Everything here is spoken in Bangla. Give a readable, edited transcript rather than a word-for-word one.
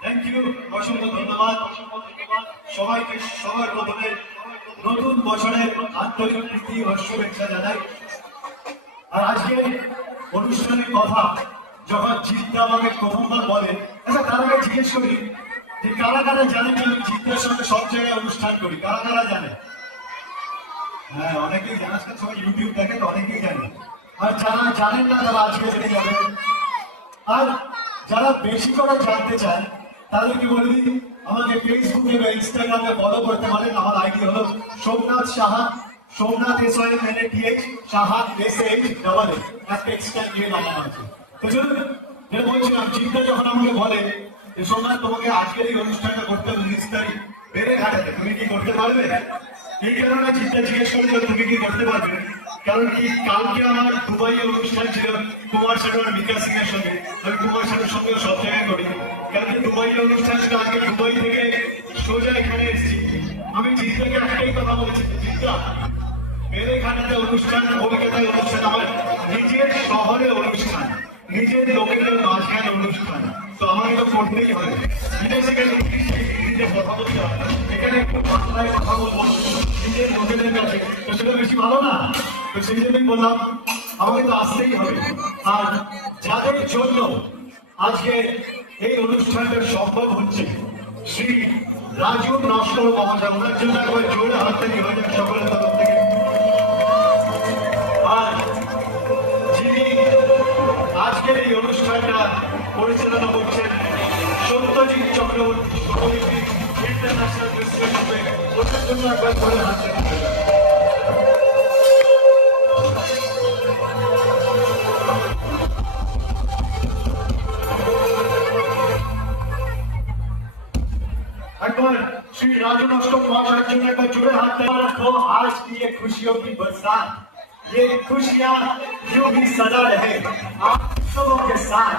থ্যাংক ইউ, অসংখ্য ধন্যবাদ সবাইকে। সবার প্রথমে নতুন বছরের আন্তরিক প্রীতি ও শুভেচ্ছা জানাই। আর আজকে অনুষ্ঠানের কথা যখন চিত্রা আমাকে প্রথমবার বলে, আচ্ছা তার আগে জিজ্ঞেস করি যে কারা কারা জানে যে আমি চিত্রের সঙ্গে সব জায়গায় অনুষ্ঠান করি? কারা কারা জানে? হ্যাঁ, অনেকেই জানে, সবাই ইউটিউব দেখেন, অনেকেই জানে। আর যারা জানেন না তারা আজকে জেনে যাবেন। আর যারা বেশি করে জানতে চান তাদেরকে বলে দিই, আমাকে ফেসবুকে বা ইনস্টাগ্রামে ফলো করতে পারেন। আমার আইডি হলো সোমনাথ সাহা, সোমনাথ SOMNATH, সাহা SAH, একটা এক্সট্রা নিয়ে নাম আছে। তো চলুন, যেটা বলছিলাম, চিন্তা যখন আমাকে বলে যে সোমনাথ তোমাকে আজকের এই অনুষ্ঠানটা করতে হবে 19 তারিখ বেড়ে ঘাটাতে, তুমি কি করতে পারবে? এই কারণে চিন্তা জিজ্ঞেস করি তুমি কি করতে পারবে। কারণ কি, কালকে আমার দুবাই অনুষ্ঠান ছিল কুমার শানু আর মিকা সিং এর সঙ্গে। আমি কুমার শানুর সঙ্গে সব জায়গায় করি। কালকে দুবাই অনুষ্ঠান ছিল, আজকে দুবাই থেকে সোজা এখানে এসেছি। আমি চিন্তাকে একটাই কথা বলেছি, চিন্তা মেরে ঘাটাতে অনুষ্ঠান, কলকাতায় অনুষ্ঠান, আমার নিজের শহরে অনুষ্ঠান, নিজের লোকেদের মাঝখানে অনুষ্ঠান, তো আমাকে তো করতেই হবে। নিজের কথা বলতে হবে, এখানে একটু বাংলায় কথা বলবো নিজের লোকেদের কাছে, তো সেটা বেশি ভালো না? তো সেই জন্যই বললাম আমাকে তো আসতেই হবে। আর যাদের জন্য আজকে এই অনুষ্ঠানটা সম্ভব হচ্ছে, শ্রী রাজু নস্কর মহাশয়, ওনার জন্য একবার জোরে হাততালি হয়ে যাক সকলের তরফ থেকে। আর যিনি আজকের এই অনুষ্ঠানটা পরিচালনা করছেন, সত্যজিৎ চক্রবর্তী, ইন্টারন্যাশনাল প্রেসিডেন্ট, ওনার জন্য একবার জোরে হাততালি হয়ে যাক। श्री राजू नस्कर महाशय ने जुड़े हाथ रखो। आज की ये खुशियों की बरसात, ये खुशियां यूं ही सदा रहे आप सबों के साथ।